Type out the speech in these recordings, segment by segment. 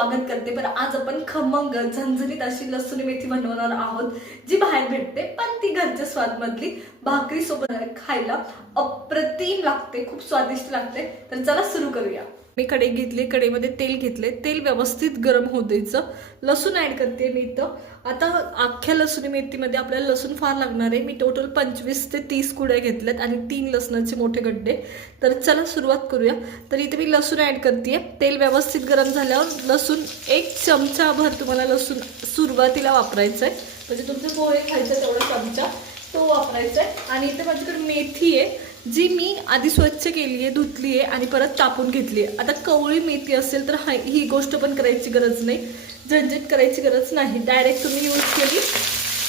स्वागत करते. पण आज आपण खमंग झणझणीत अशी लसूण मेथी बनवणार आहोत जी बाहेर भेटते. पण ती घरच्या स्वादमधली भाकरी सोबत खायला अप्रतिम लागते खूप स्वादिष्ट लागते. तर चला सुरू करूया. मी कढई घेतली कढईमध्ये तेल घेतले. तेल व्यवस्थित गरम होऊ द्यायचं. लसूण ऍड करते मी इथं. आता अख्ख्या लसूण मेथीमध्ये आपल्याला लसूण फार लागणार आहे. मी टोटल पंचवीस ते तीस कुड्या घेतल्यात आणि तीन लसणाचे मोठे गड्डे. तर चला सुरुवात करूया. तर इथे मी लसूण ऍड करते तेल व्यवस्थित गरम झाल्यावर लसूण एक चमचाभर तुम्हाला लसूण सुरुवातीला वापरायचं आहे. म्हणजे तुमचे पोहे खायचं तेवढा चमचा तो वापरायचा आहे. आणि इथे माझ्याकडे मेथी आहे जी मी आधी स्वच्छ केली आहे धुतली आहे आणि परत तापून घेतली आहे आता कवळी मेथी असेल तर हा ही गोष्ट पण करायची गरज नाही. झंझट करायची गरज नाही. डायरेक्ट तुम्ही यूज केली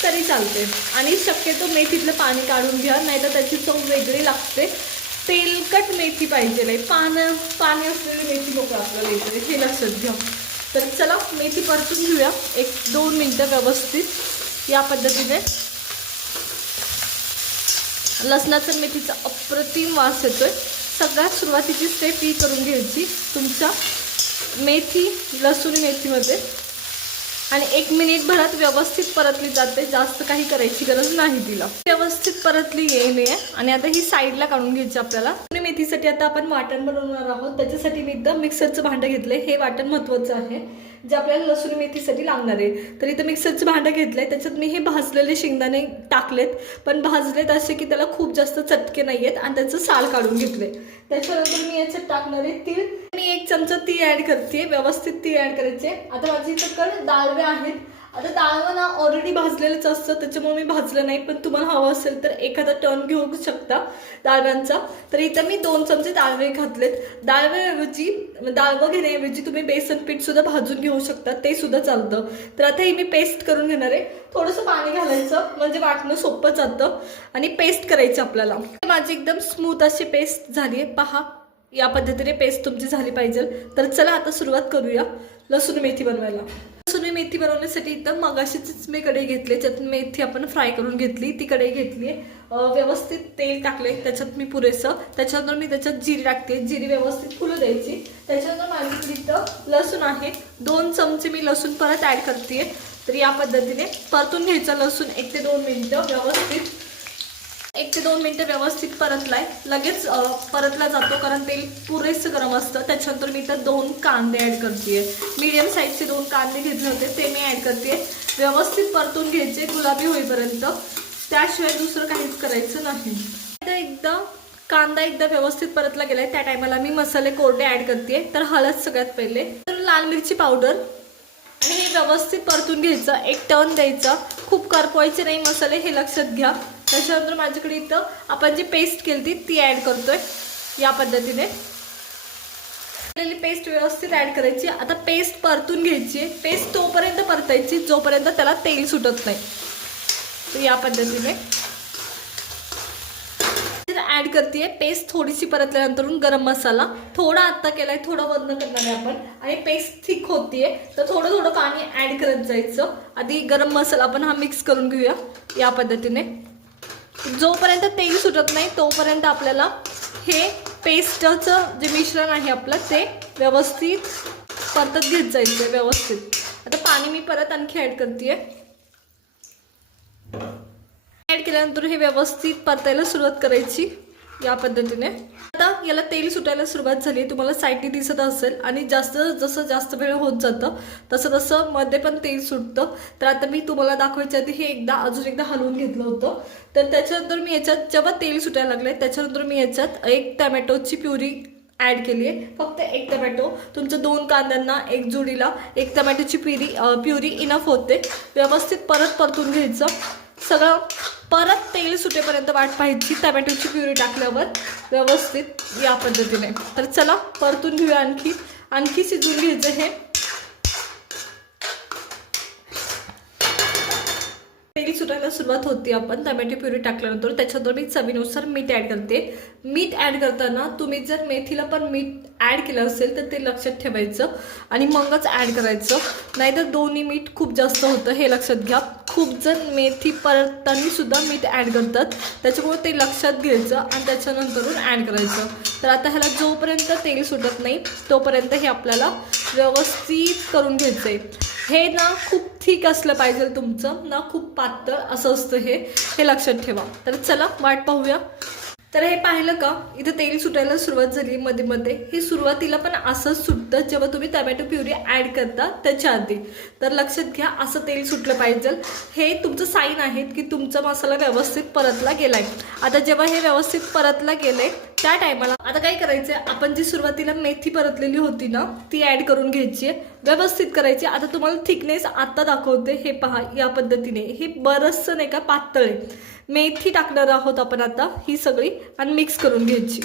तरी चालते आणि शक्यतो मेथीतलं पाणी काढून घ्या नाहीतर त्याची चव वेगळी लागते. तेलकट मेथी पाहिजे नाही पान पाणी असलेली मेथी नको आपल्याला इकडे. हे लक्षात घ्या. तर चला मेथी परतून घेऊया. एक दोन मिनटं व्यवस्थित. या पद्धतीने. लसणाचा मेथीचा अप्रतिम वास येतोय. सगळ्यात सुरुवातीची स्टेप ही करून घ्यायची. तुमच्या मेथी लसूण मेथीमध्ये. आणि एक मिनिट भरात व्यवस्थित परतली जाते. जास्त काही करायची गरज नाही तिला. व्यवस्थित परतली येणे. आणि आता ही साईडला काढून घ्यायची आपल्याला. मेथीसाठी आता आपण वाटण बनवणार आहोत. त्याच्यासाठी मी एकदम मिक्सरचं भांडं घेतलंय. हे वाटण महत्वाचं आहे. जे आपल्याला लसूण मेथीसाठी लागणार आहे. तर इथं मिक्सरचं भांडं घेतलंय. त्याच्यात मी हे भाजलेले शेंगदाणे टाकलेत. पण भाजलेत असे की त्याला खूप जास्त चटके नाही आहेत आणि त्याचं साल काढून घेतले त्याच्यानंतर मी याच्यात टाकणार आहे तीळ. मी एक चमचा ती ऍड करते. व्यवस्थित ती ऍड करायचे आता माझी इथं कड दाळवे आहेत. आता डाळवं ना ऑलरेडी भाजलेलंच असतं त्याच्यामुळे मी भाजलं नाही पण तुम्हाला हवं असेल तर एखादा टर्न घेऊ शकता डाळव्यांचा. तर इथं मी दोन चमचे डाळवे घातलेत. डाळव्याऐवजी डाळवं घेण्याऐवजी तुम्ही बेसन पीठसुद्धा भाजून घेऊ शकता ते सुद्धा चालतं. तर आता ही मी पेस्ट करून घेणार आहे. थोडंसं पाणी घालायचं म्हणजे वाटणं सोपं जातं आणि पेस्ट करायचं आपल्याला. माझी एकदम स्मूथ अशी पेस्ट झाली आहे. पहा या पद्धतीने पेस्ट तुमची झाली पाहिजे. तर चला आता सुरुवात करूया लसूण मेथी बनवायला. लसूण मेथी बनवण्यासाठी इथं मगाशीच मी कढई घेतली त्यात मेथी आपण फ्राय करून घेतली. ती कढई घेतली व्यवस्थित तेल टाकले त्याच्यात मी पुरेसं. त्याच्यानंतर मी त्याच्यात जिरी टाकते. जिरी व्यवस्थित फुलं द्यायची. त्याच्यानंतर माझ्याकडे इथं लसूण आहे. दोन चमचे मी लसूण परत ॲड करते. तर या पद्धतीने परतून घ्यायचं लसूण एक ते दोन मिनिटं व्यवस्थित. एक ते दोन मिनिटं व्यवस्थित परतलाय. लगेच परतला जातो कारण तेल पुरेसं गरम असतं. त्याच्यानंतर मी इथं दोन कांदे ॲड करते मीडियम साईजचे दोन कांदे घेतले होते ते मी ॲड करते व्यवस्थित परतून घ्यायचे गुलाबी होईपर्यंत. त्याशिवाय दुसरं काहीच करायचं नाही. आता एकदा कांदा एकदा व्यवस्थित परतला गेलाय त्या टायमाला मी मसाले कोरडे ॲड करते तर हळद सगळ्यात पहिले. तर लाल मिरची पावडर आणि हे व्यवस्थित परतून घ्यायचं. एक टर्न द्यायचा. खूप करपवायचे नाही मसाले हे लक्षात घ्या. त्याच्यानंतर माझ्याकडे इथं आपण जी पेस्ट केली ती ॲड करतोय या पद्धतीने. पेस्ट व्यवस्थित ॲड करायची आता पेस्ट परतून घ्यायची पेस्ट तोपर्यंत परतायची जोपर्यंत त्याला तेल सुटत नाही. या पद्धतीने. ऍड करते पेस्ट थोडीशी परतल्यानंतर गरम मसाला. थोडा आत्ता केलाय थोडा बंद करणार आहे आपण. आणि पेस्ट थिक होतीये तर थोडं थोडं पाणी ऍड करत जायचं. आधी गरम मसाला आपण हा मिक्स करून घेऊया या पद्धतीने. जोपर्यंत तेल सुटत नाही तोपर्यंत आपल्याला हे पेस्टचं जे मिश्रण आहे आपलं ते व्यवस्थित परतत घेत जायचं व्यवस्थित. आता पाणी मी परत आणखी ॲड करते ॲड केल्यानंतर हे व्यवस्थित परतायला सुरुवात करायची. या पद्धतीने. आता याला तेल सुटायला सुरुवात झाली तुम्हाला साईडने दिसत असेल आणि जास्त जसं जास्त वेळ होत जातं तसं तसं मध्ये पण तेल सुटतं. तर आता मी तुम्हाला दाखवायच्या आधी हे एकदा अजून एकदा हलवून घेतलं होतं. तर त्याच्यानंतर मी याच्यात जेव्हा तेल सुटायला लागले त्याच्यानंतर मी याच्यात एक टमॅटोची प्युरी ॲड केली आहे. फक्त एक टमॅटो. तुमचं दोन कांद्यांना एक जोडीला एक टमॅटोची प्युरी प्युरी इनफ होते. व्यवस्थित परत परतून घ्यायचं. सगळं परत तेल सुटेपर्यंत वाट पाहायची टमॅटोची प्युरी टाकल्यावर व्यवस्थित या पद्धतीने. तर चला परतून घेऊया आणखी. आणखी शिजून घ्यायचं हे. सुटायला सुरुवात होती आपण. टमॅटो प्युरी टाकल्यानंतर त्याच्यानंतर मी चवीनुसार मीठ ॲड करते. मीठ ॲड करताना तुम्ही जर मेथीला पण मीठ ॲड केलं असेल तर ते लक्षात ठेवायचं आणि मगच ॲड करायचं. नाहीतर दोन्ही मीठ खूप जास्त होतं हे लक्षात घ्या. खूप जण मेथी परतताना सुद्धा मीठ ॲड करतात. त्याच्यामुळे ते लक्षात घ्यायचं आणि त्याच्यानंतरून ॲड करायचं. तर आता ह्याला जोपर्यंत तेल सुटत नाही तोपर्यंत हे आपल्याला व्यवस्थित करून घ्यायचं आहे हे ना खूप थिक असलं पाहिजे तुमचं. ना खूप पातळ असं असतं हे. हे लक्षात ठेवा. तर चला वाट पाहूया. तर हे पाहिलं का? इथं तेल सुटायला सुरुवात झाली मध्ये मध्ये. हे सुरुवातीला पण असंच सुटतं. जेव्हा तुम्ही टमॅटो प्युरी ॲड करता त्याच्या आधी. तर लक्षात घ्या असं तेल सुटलं पाहिजे. हे तुमचं साईन आहेत की तुमचा मसाला व्यवस्थित परतला गेलाय. आता जेव्हा हे व्यवस्थित परतला गेलंय त्या टायमाला आता काय करायचं आपण जी सुरुवातीला मेथी परतलेली होती ना ती ॲड करून घ्यायची आहे. व्यवस्थित करायची आता तुम्हाला थिकनेस आता दाखवते. हे पहा या पद्धतीने. हे बरंचसं नाही का पातळ आहे. मेथी टाकणार आहोत आपण आता ही सगळी आणि मिक्स करून घ्यायची.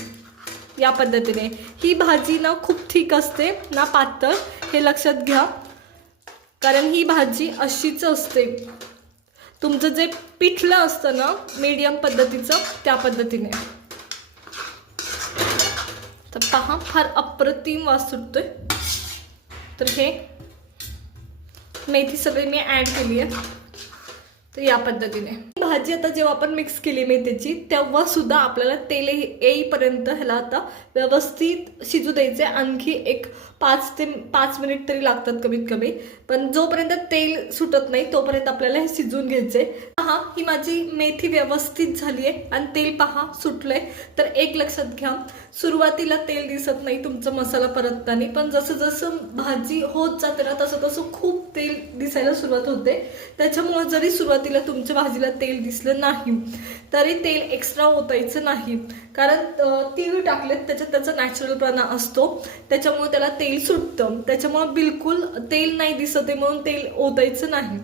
या पद्धतीने. ही भाजी ना खूप थिक असते ना पातळ हे लक्षात घ्या. कारण ही भाजी अशीच असते. तुमचं जे पिठलं असतं ना मीडियम पद्धतीचं त्या पद्धतीने. तर पहा फार अप्रतिम वास सुटतोय. तर हे मेथी सगळी मी ॲड केली आहे तर या पद्धतीने. भाजी आता जेव्हा आपण मिक्स केली मेथीची तेव्हा सुद्धा आपल्याला तेल येईपर्यंत ह्याला आता व्यवस्थित शिजू द्यायचे. आणखी एक पाच ते पाच मिनिट तरी लागतात कमीत कमी पण जोपर्यंत तेल सुटत नाही तोपर्यंत आपल्याला हे शिजवून घ्यायचे. पहा ही माझी मेथी व्यवस्थित झाली आहे आणि तेल पहा सुटलंय. तर एक लक्षात घ्या सुरुवातीला तेल दिसत नाही तुमचा मसाला परतताना. पण जसं जसं भाजी होत जाते ना तसं तसं खूप तेल दिसायला सुरुवात होते. त्याच्यामुळे जरी सुरुवातीला तुमच्या भाजीला तेल दिसलं नाही. तरी तेल एक्स्ट्रा ओतायचं नाही. कारण अं, तीळ टाकलेत त्याच्यात त्याचा नॅचरलपणा असतो. त्याच्यामुळे त्याला तेल सुटतं. त्याच्यामुळे बिलकुल तेल नाही दिसत आहे म्हणून तेल ओतायचं नाही.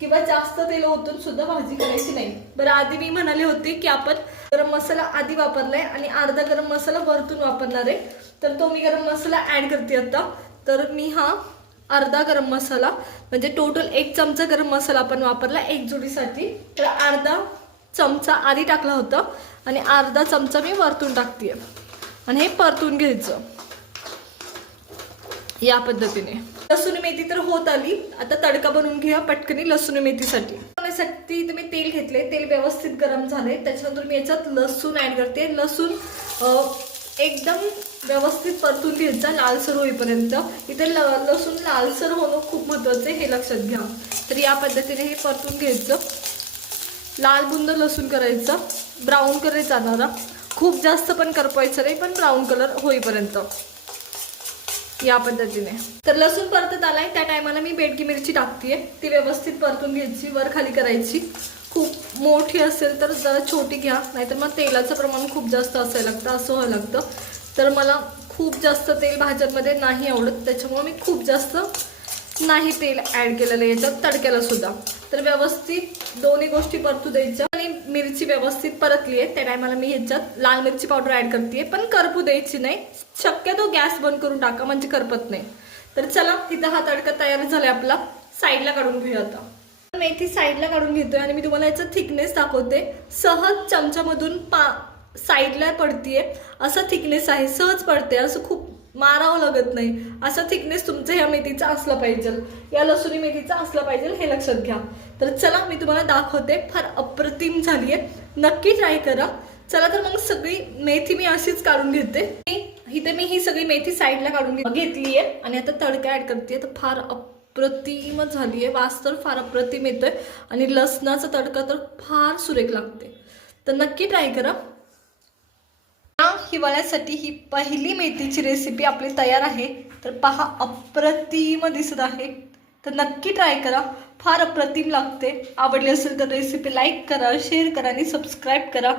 किंवा जास्त तेल ओतून सुद्धा भाजी करायची नाही. बरं आधी मी म्हणाले होते की आपण गरम मसाला आधी वापरलाय आणि अर्धा गरम मसाला वरतून वापरणार आहे. तर तो मी गरम मसाला ऍड करते आता. तर मी हा अर्धा गरम मसाला म्हणजे टोटल एक चमचा गरम मसाला आपण वापरला एक जोडीसाठी. तर अर्धा चमचा आधी टाकला होता आणि अर्धा चमचा मी वरतून टाकते आणि हे परतून घ्यायचं. या पद्धतीने. लसूण मेथी तर होत आली. आता तडका बनवून घ्या पटकनी लसूण मेथीसाठी. बनवण्यासाठी तुम्ही तेल घेतले तेल व्यवस्थित गरम झाले त्याच्यानंतर मी याच्यात लसूण ऍड करते. लसूण एकदम व्यवस्थित परतून घ्यायचा लालसर होईपर्यंत. इथे ल लसूण लालसर होणं खूप महत्वाचं आहे हे लक्षात घ्या. तर या पद्धतीने हे परतून घ्यायचं. लाल बुंद लसूण करायचं. ब्राऊन कलर जाणारा. खूप जास्त पण करपायचं नाही पण ब्राऊन कलर होईपर्यंत. या पद्धतीने. तर लसूण परतत आलाय त्या टायमाला मी बेडकी मिरची टाकते ती व्यवस्थित परतून घ्यायची वर खाली करायची. खूप मोठी असेल तर जरा छोटी घ्या नाहीतर मग तेलाचं प्रमाण खूप जास्त असायला लागतं असं व्हायला लागतं. तर मला खूप जास्त तेल भाज्यांमध्ये नाही आवडत त्याच्यामुळे मी खूप जास्त नाही तेल ॲड केलेलं याच्यात तडक्याला सुद्धा. तर व्यवस्थित दोन्ही गोष्टी परतू द्यायच्या. आणि मिरची व्यवस्थित परतली आहे त्या टायमाला मी ह्याच्यात लाल मिरची पावडर ॲड करते पण करपू द्यायची नाही. शक्यतो गॅस बंद करून टाका म्हणजे करपत नाही. तर चला तिथं हा तडका तयार झाला आपला. साईडला काढून घेऊया आता. मेथी साईडला काढून घेतोय आणि मी तुम्हाला याचा थिकनेस दाखवते. सहज चमच्यामधून पा साईडला पडतीये. असा थिकनेस आहे. सहज पडते. असं खूप मारावं लागत नाही. असा थिकनेस तुमचं ह्या मेथीचा असला पाहिजे. या लसुणी मेथीचा असला पाहिजे. हे लक्षात घ्या. तर चला मी तुम्हाला दाखवते. फार अप्रतिम झाली आहे नक्की ट्राय करा. चला तर मग सगळी मेथी मी अशीच काढून घेते. इथे मी ही सगळी मेथी साईडला काढून घेतली आहे आणि आता तडका ऍड करते तर फार अप्रतिम झाली आहे. वास तर फार अप्रतिम येतोय. आणि लसणाचा तडका तर फार सुरेख लागते. तर नक्की ट्राय करा. या हिवाळ्यासाठी ही पहिली मेथीची रेसिपी आपली तयार आहे. तर पहा अप्रतिम दिसत आहे. तर नक्की ट्राय करा. फार अप्रतिम लागते. आवडली असेल तर रेसिपी लाईक करा शेअर करा आणि सबस्क्राईब करा.